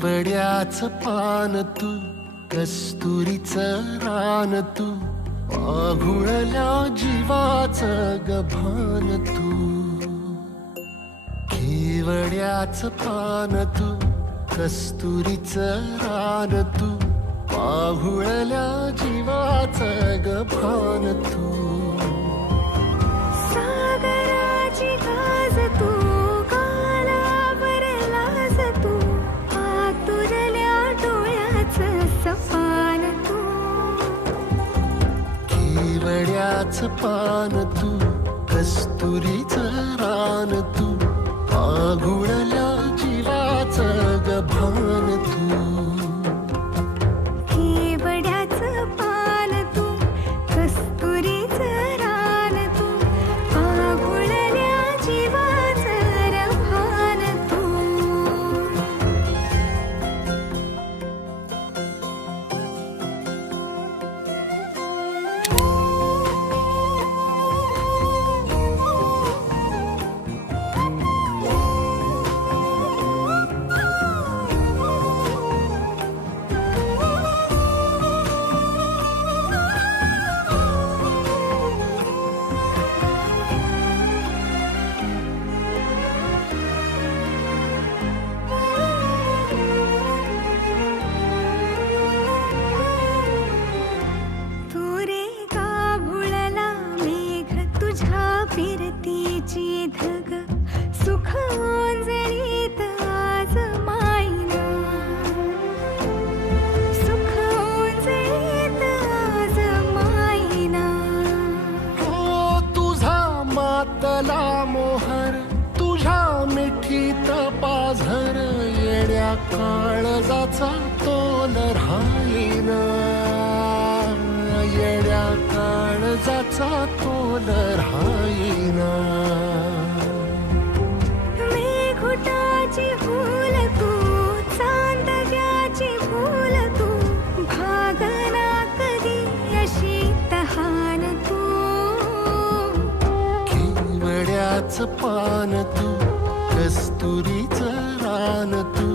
केवड्याचं पान तू, कस्तुरीचं रान तू, पाघुळल्या जीवाचं गभान तू. केवड्याचं पान तू, कस्तुरीचं रान तू, पाघुळल्या जीवाचं गभान तू. सागराची गाज तू, कालावरलाज तू, आतुरल्या डोळ्याचं सपान तू. केवड्याचं पान तू, कस्तुरीचं रान तू, पाघुळल्या जीवाचं गभान तू. केवड्याचं पान तू, कस्तुरीचं रान तू, पाघुळल्या जीवाचं रभान तू. फिरतीची धग सुख ओंजळीत आज मायना, सुख ओंजळीत आज मायना. हो तुझा मातला मोहर, तुझ्या मिठीत पाझर, येड्या काळजाचा तोल राहीना, येड्या काळजाचा तोल राहीना. मेघुटाची फूल तू, चांदण्याची फूल तू, भागना कधी अशी तहान तू. केवड्याचं पान तू, कस्तुरीचं रान तू,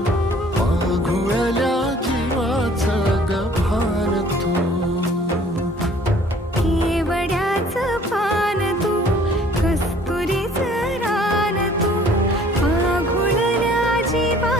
पाघुळल्या जीवाचं गभान तू. केवड्याचं पान तू, कस्तुरीचं रान तू, पाघुळल्या जीवा